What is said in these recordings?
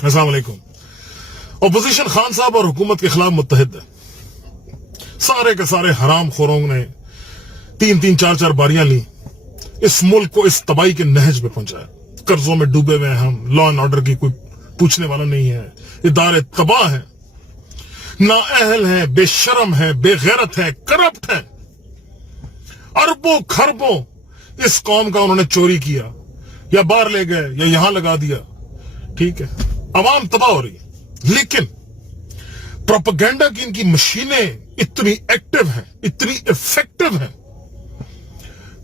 अस्सलाम वालेकुम। अपोजिशन खान साहब और हुकूमत के खिलाफ मुत्तहिद है। सारे के सारे हराम खोरों ने 3-3, 4-4 बारियां ली, इस मुल्क को इस तबाही के नहज में पहुंचाया। कर्जों में डूबे हुए हैं हम, लॉ एंड ऑर्डर की कोई पूछने वाला नहीं है, इदारे तबाह हैं, नाअहल हैं, बेशरम हैं, बेगैरत हैं, करप्ट हैं। अरबों खरबों इस कौम का उन्होंने चोरी किया, या बाहर ले गए या यहां लगा दिया। ठीक है, अवाम तबाह हो रही है, लेकिन प्रोपेगेंडा की इनकी मशीनें इतनी एक्टिव हैं, इतनी इफेक्टिव हैं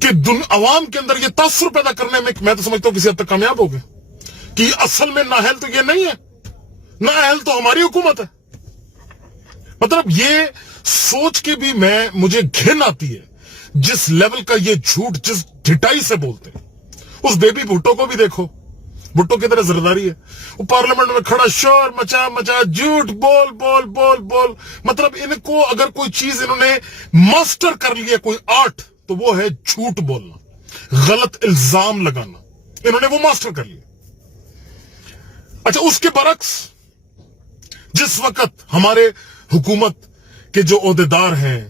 कि अवाम के अंदर ये तासुर पैदा करने में मैं तो समझता हूं किसी हद तक कामयाब हो गए कि असल में नाअहल तो ये नहीं है, नाअहल तो हमारी हुकूमत है। मतलब ये सोच के भी मुझे घिन आती है जिस लेवल का ये झूठ जिस ढिठाई से बोलते हैं। उस बेबी भुट्टो को भी देखो, भुट्टो की तरह जरदारी है, वो पार्लियामेंट में खड़ा शोर मचा मचा झूठ बोल बोल बोल बोल। मतलब इनको अगर कोई चीज इन्होंने मास्टर कर लिया, कोई आर्ट, तो वो है झूठ बोलना, गलत इल्जाम लगाना, इन्होंने वो मास्टर कर लिया। अच्छा, उसके बरक्स जिस वक्त हमारे हुकूमत के जो ओहदेदार हैं,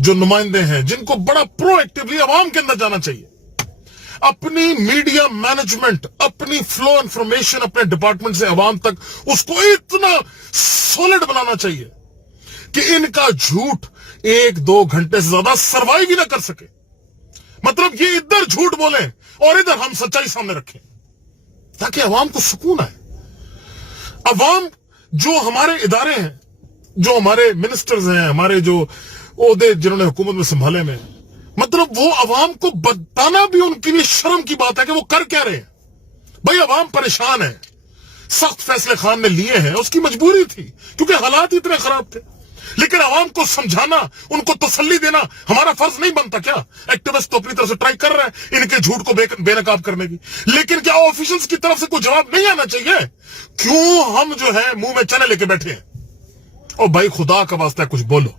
जो नुमाइंदे हैं, जिनको बड़ा प्रोएक्टिवली अवाम के अंदर जाना चाहिए, अपनी मीडिया मैनेजमेंट, अपनी फ्लो इंफॉर्मेशन अपने डिपार्टमेंट से अवाम तक उसको इतना सॉलिड बनाना चाहिए कि इनका झूठ 1-2 घंटे से ज्यादा सर्वाइव ही ना कर सके। मतलब ये इधर झूठ बोले और इधर हम सच्चाई सामने रखें, ताकि अवाम को सुकून आए। अवाम जो हमारे इदारे हैं, जो हमारे मिनिस्टर्स हैं, हमारे जो ओहदे जिन्होंने हुकूमत में संभाले में, मतलब वो अवाम को बताना भी उनके लिए शर्म की बात है कि वो कर क्या रहे हैं। भाई अवाम परेशान है, सख्त फैसले खान ने लिए हैं, उसकी मजबूरी थी क्योंकि हालात इतने खराब थे। लेकिन अवाम को समझाना, उनको तसल्ली देना हमारा फर्ज नहीं बनता क्या? एक्टिविस्ट तो अपनी तरफ से ट्राई कर रहे हैं इनके झूठ को बेनकाब करने की, लेकिन क्या ऑफिशियल्स की तरफ से कोई जवाब नहीं आना चाहिए? क्यों हम जो है मुंह में चने लेके बैठे हैं? और भाई खुदा का वास्ता है कुछ बोलो।